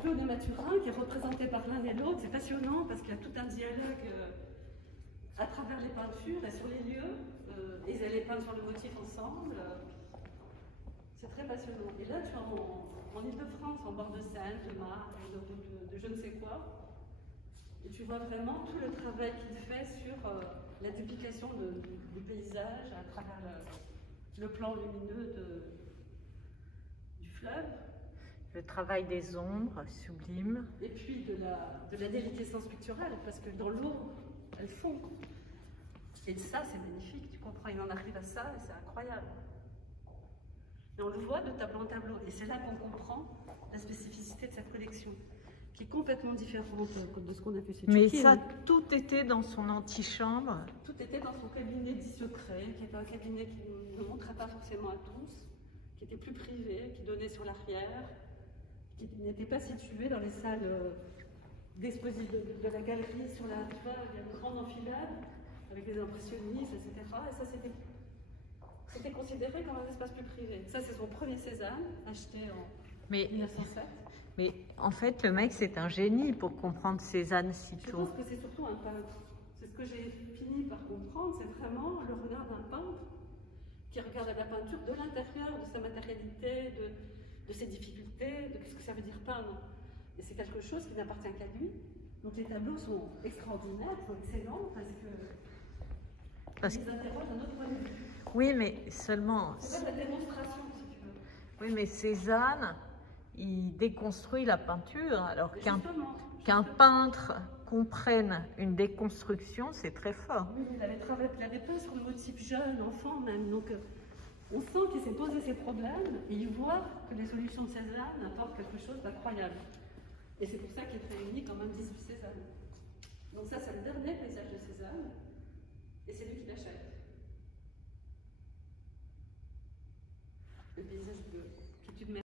Claude et Mathurin, qui est représenté par l'un et l'autre. C'est passionnant parce qu'il y a tout un dialogue à travers les peintures et sur les lieux. Et ils allaient peindre sur le motif ensemble. C'est très passionnant. Et là, tu es en Ile-de-France, en bord de Seine, de Marne, de je ne sais quoi. Et tu vois vraiment tout le travail qu'il fait sur la duplication du paysage à travers le plan lumineux du fleuve. Le travail des ombres, sublime. Et puis de la déliquescence picturale, parce que dans l'eau, elles font. Et ça, c'est magnifique, tu comprends, il en arrive à ça, et c'est incroyable. Et on le voit de tableau en tableau, et c'est là qu'on comprend la spécificité de cette collection, qui est complètement différente de ce qu'on a pu chez Mais Tchouky, ça, tout était dans son antichambre. Tout était dans son cabinet dit secret, qui était un cabinet qui ne montrait pas forcément à tous, qui était plus privé, qui donnait sur l'arrière, qui n'était pas situé dans les salles d'exposition de la galerie. Sur la toile, il y a une grande enfilade avec les impressionnistes, etc. Et ça, c'était considéré comme un espace plus privé. Ça, c'est son premier Cézanne, acheté en 1907. Mais en fait, le mec, c'est un génie pour comprendre Cézanne si Je tôt. pense que c'est surtout un peintre. C'est ce que j'ai fini par comprendre, c'est vraiment le regard d'un peintre qui regarde la peinture de l'intérieur, de sa matérialité, de ses difficultés, de ce que ça veut dire peindre. Et c'est quelque chose qui n'appartient qu'à lui. Donc les tableaux sont extraordinaires, sont excellents, parce qu'ils interrogent un autre point de vue. Oui, mais seulement... C'est pas de la démonstration, si tu veux. Oui, mais Cézanne, il déconstruit la peinture, alors qu'un peintre comprenne une déconstruction, c'est très fort. Oui, il avait peint sur le motif jeune, enfant même, donc on sent qu'il s'est posé ses problèmes et il voit que les solutions de Cézanne apportent quelque chose d'incroyable. Et c'est pour ça qu'il est réuni quand même 18 Cézanne. Donc ça, c'est le dernier paysage de Cézanne, et c'est lui qui l'achète.